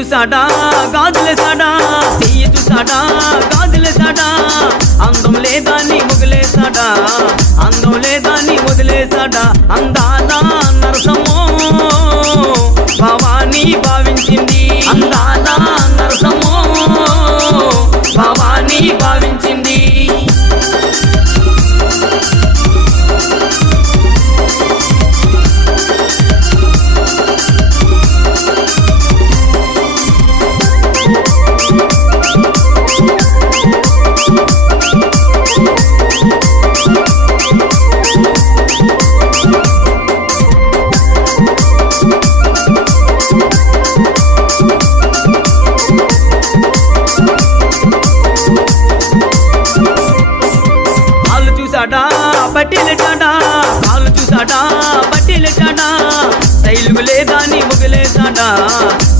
చూసాడా గాజులేసాడా, చెయ్యి చూసాడా గాజులేసాడా, అందం లేదా నీ వదిలేసాడా, అందం లేదా నీ వదిలేసాడా. అందాల నరసమో భవానీ భావించింది, అందాల నరసమో భవానీ భావించింది. చూసాడా బట్టిలెట్టాడా, కాళ్ళు చూసాడా బట్టిలెట్టాడా, శైలుగు లేదా నీ ముగిలేసాడా,